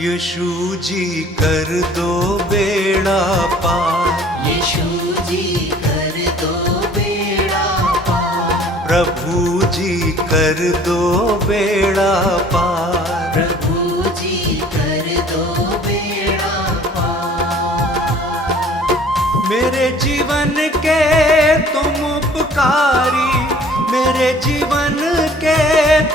यीशु जी कर दो बेड़ा पार, यीशु जी कर दो बेड़ा पार, प्रभु जी कर दो बेड़ा पार, प्रभु जी कर दो बेड़ा पार। मेरे जीवन के तुम उपकारी, मेरे जीवन के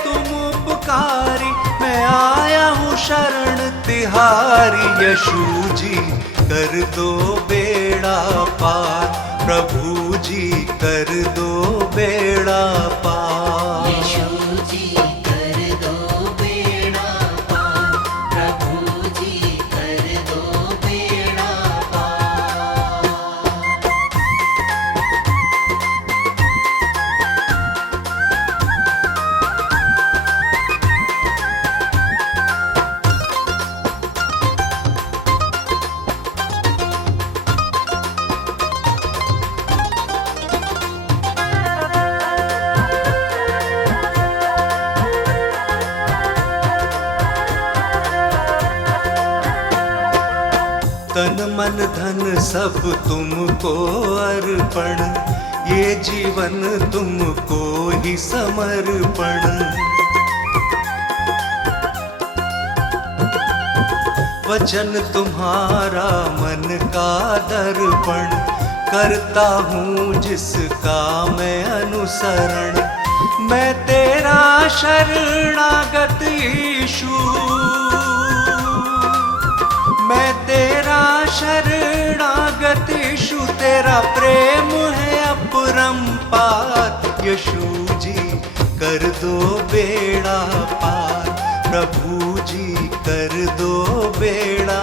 तुम उपकारी, मैं आया हूँ शरण तिहारी यीशु जी कर दो बेड़ा पार, प्रभु जी कर दो बेड़ा पार। यीशु जी कर दो बेड़ा पार, प्रभु जी कर दो बेड़ा पार। तन मन धन सब तुमको अर्पण, ये जीवन तुमको ही समर्पण। वचन तुम्हारा मन का दर्पण, करता हूँ जिसका मैं अनुसरण। मैं तेरा शरणागत यीशु, मैं तेरा शरणागत यीशु, तेरा प्रेम है अपरंपार। यीशु जी कर दो बेड़ा पार, प्रभु जी कर दो बेड़ा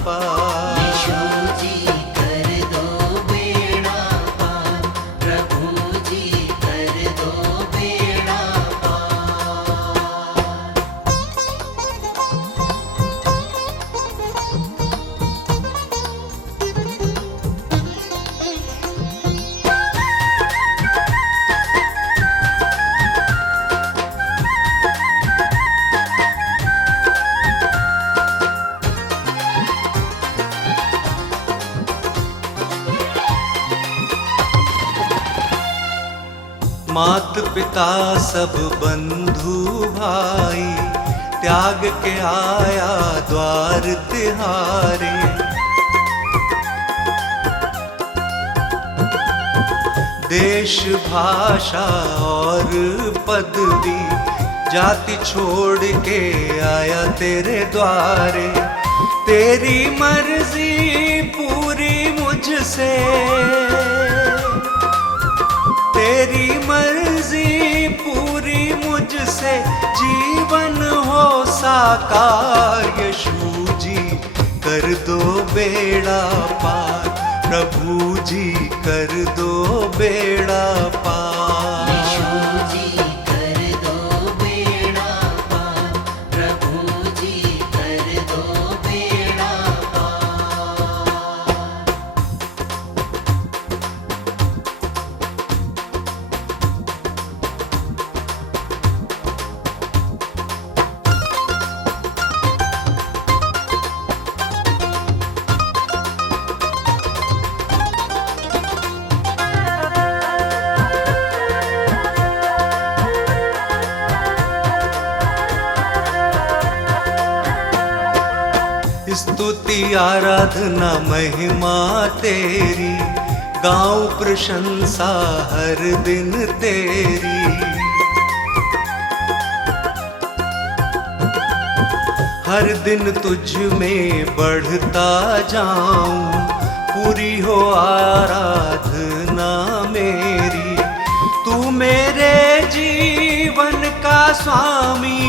पार। यीशु जी कर दो बेड़ा पार, प्रभु जी कर दो बेड़ा पार। मात पिता सब बंधु भाई, त्याग के आया द्वार तिहारे। देश भाषा और पदवी, जाति छोड़ के आया तेरे द्वारे। तेरी मर्जी पूरी मुझसे, तेरी मर्जी पूरी मुझसे, जीवन हो साकार। यीशु जी कर दो बेड़ा पार, प्रभु जी कर दो बेड़ा पार। यीशु जी कर दो बेड़ा पार, प्रभु जी कर दो बेड़ा पार। स्तुति आराधना महिमा तेरी, गाऊं प्रशंसा हर दिन तेरी। हर दिन तुझ में बढ़ता जाऊं, पूरी हो आराधना मेरी। तू मेरे जीवन का स्वामी,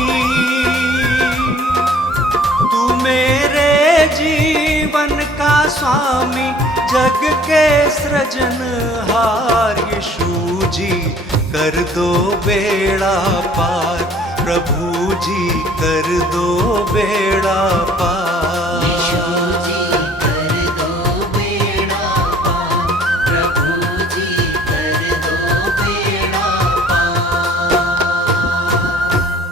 तू मेरे जीवन का स्वामी, जग के सृजनहार। यीशु जी कर दो बेड़ा पार, प्रभु जी कर दो बेड़ा पार।